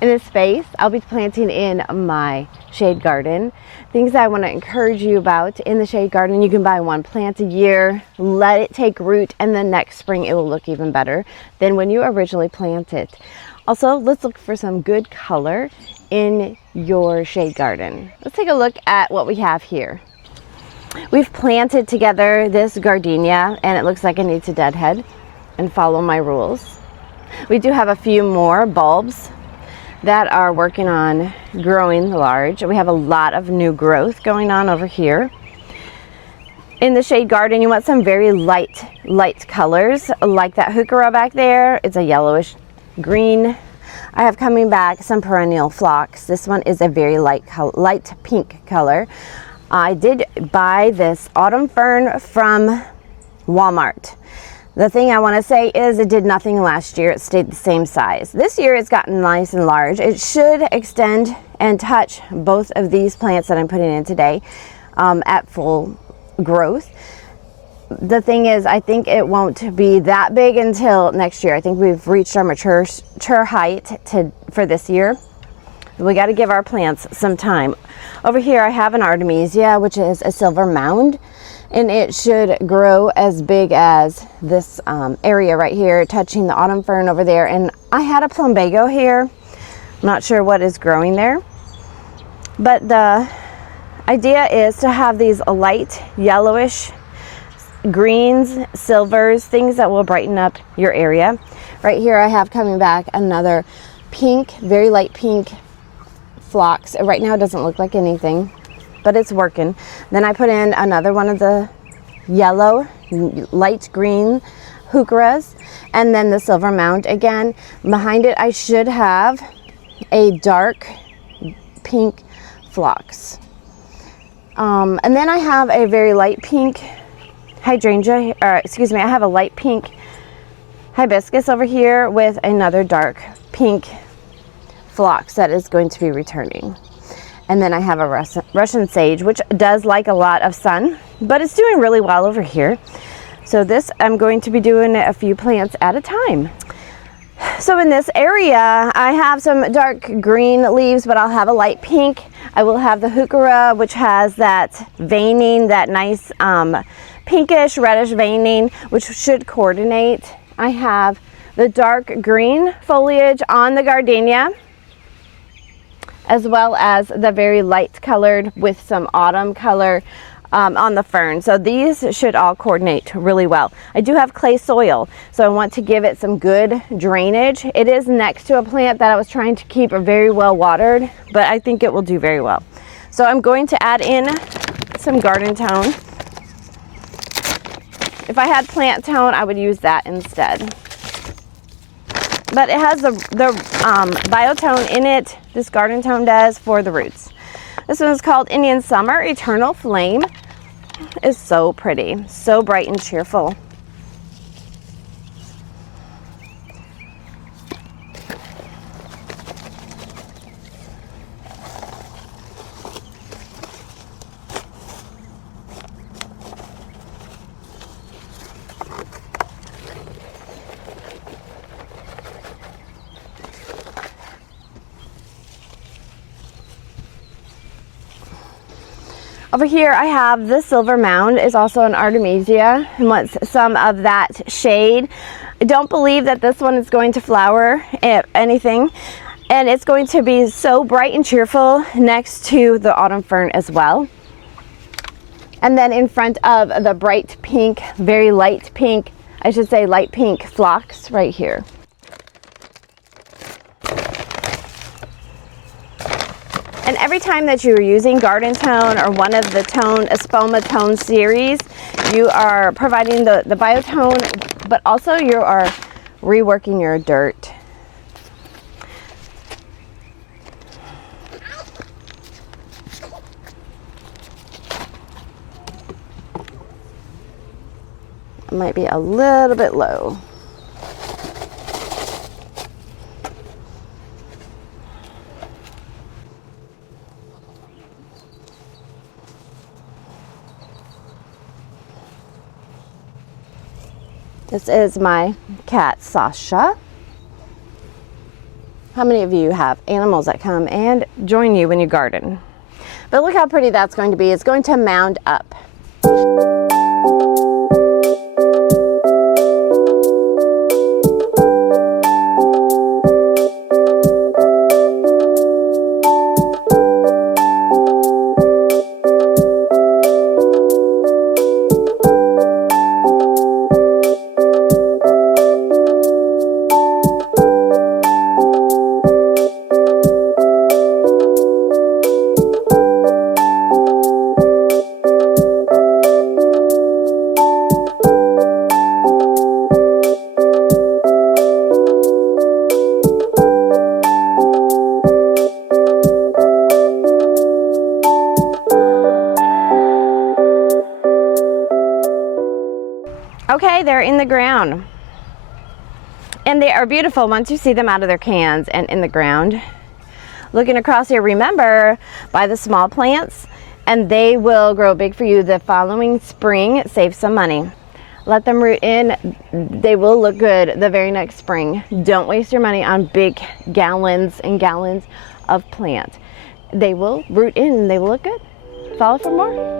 In this space, I'll be planting in my shade garden. Things that I want to encourage you about in the shade garden: you can buy one plant a year, let it take root, and then next spring it will look even better than when you originally planted. Also, let's look for some good color in your shade garden. Let's take a look at what we have here. We've planted together this gardenia and it looks like it needs a deadhead, and follow my rules. We do have a few more bulbs that are working on growing large. We have a lot of new growth going on over here. In the shade garden, you want some very light colors, like that Heuchera back there. It's a yellowish green. I have coming back some perennial phlox. This one is a very light pink color. I did buy this autumn fern from Walmart. The thing I want to say is it did nothing last year. It stayed the same size. This year it's gotten nice and large. It should extend and touch both of these plants that I'm putting in today at full growth. The thing is, I think it won't be that big until next year. I think we've reached our mature height for this year. We got to give our plants some time. Over here I have an Artemisia, which is a silver mound, and it should grow as big as this area right here, touching the autumn fern over there. And I had a plumbago here. I'm not sure what is growing there, but the idea is to have these light yellowish greens, silvers, things that will brighten up your area. Right here I have coming back another pink, very light pink phlox. Right now it doesn't look like anything, but it's working. Then I put in another one of the yellow, light green Heucheras, and then the silver mound again. Behind it I should have a dark pink phlox. And then I have a very light pink hydrangea, I have a light pink hibiscus over here with another dark pink phlox that is going to be returning. And then I have a Russian sage, which does like a lot of sun, but it's doing really well over here. So this, I'm going to be doing a few plants at a time. So in this area, I have some dark green leaves, but I'll have a light pink. I will have the Heuchera, which has that veining, that nice pinkish reddish veining, which should coordinate. I have the dark green foliage on the gardenia, as well as the very light colored with some autumn color on the fern. So these should all coordinate really well. I do have clay soil, so I want to give it some good drainage. It is next to a plant that I was trying to keep very well watered, but I think it will do very well. So I'm going to add in some garden tone. If I had plant tone, I would use that instead. But it has the biotone in it. This garden tone does, for the roots. This one is called Indian Summer Eternal Flame. It's so pretty, so bright and cheerful. Over here I have the silver mound, is also an Artemisia, and wants some of that shade. I don't believe that this one is going to flower anything, and it's going to be so bright and cheerful next to the autumn fern as well. And then in front of the bright pink, very light pink, I should say light pink phlox right here. And every time that you're using garden tone or one of the Espoma tone series, you are providing the biotone, but also you are reworking your dirt. It might be a little bit low. This is my cat, Sasha. How many of you have animals that come and join you when you garden? But look how pretty that's going to be. It's going to mound up. Okay, they're in the ground. And they are beautiful once you see them out of their cans and in the ground. Looking across here, remember, buy the small plants and they will grow big for you the following spring. Save some money. Let them root in. They will look good the very next spring. Don't waste your money on big gallons and gallons of plant. They will root in and they will look good. Follow for more.